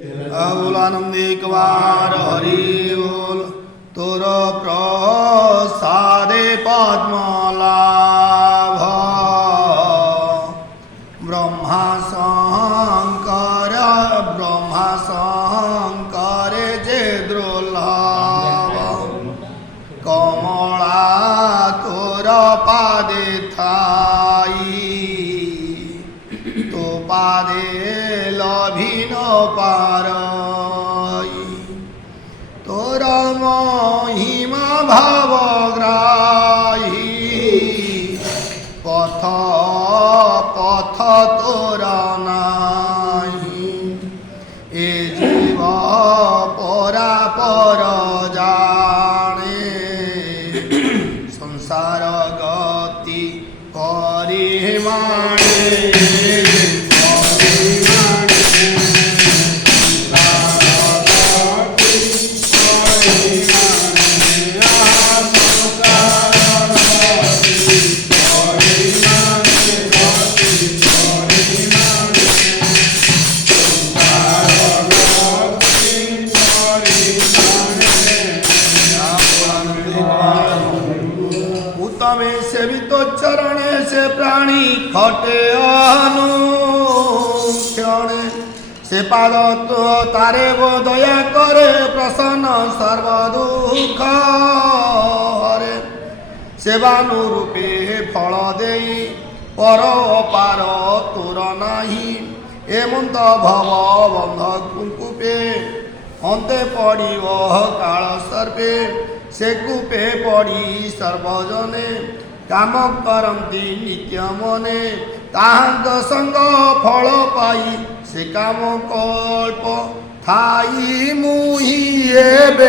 আনন্দিকবার হরি বল তোর প্রসাদে পদ্মলাভ ব্রহ্মা শঙ্করে যে দুর্লভ কমলা তোর পাদে থাই তো পাদে লভিন পারই তোর মহিমা ভাবগ্রাহী পথ তোর নাহি এ জীব পরাপর জানে সংসার গতি করিমানে उत्तमे सेवित चरणे से प्राणी खटे अनुक्षणे से पाद तो तारे वो दया करे प्रसन्न सर्व दुख हरे सेवानुरूपे फल देई पर पार तोर नाही एमंत भव बंध कुंकुपे अन्ते पड़िव काल सर्पे से कूपे पड़ी सर्वजने काम करती नित्य मने ताहांक संग फल पाई से काम कल्प थाई मुहि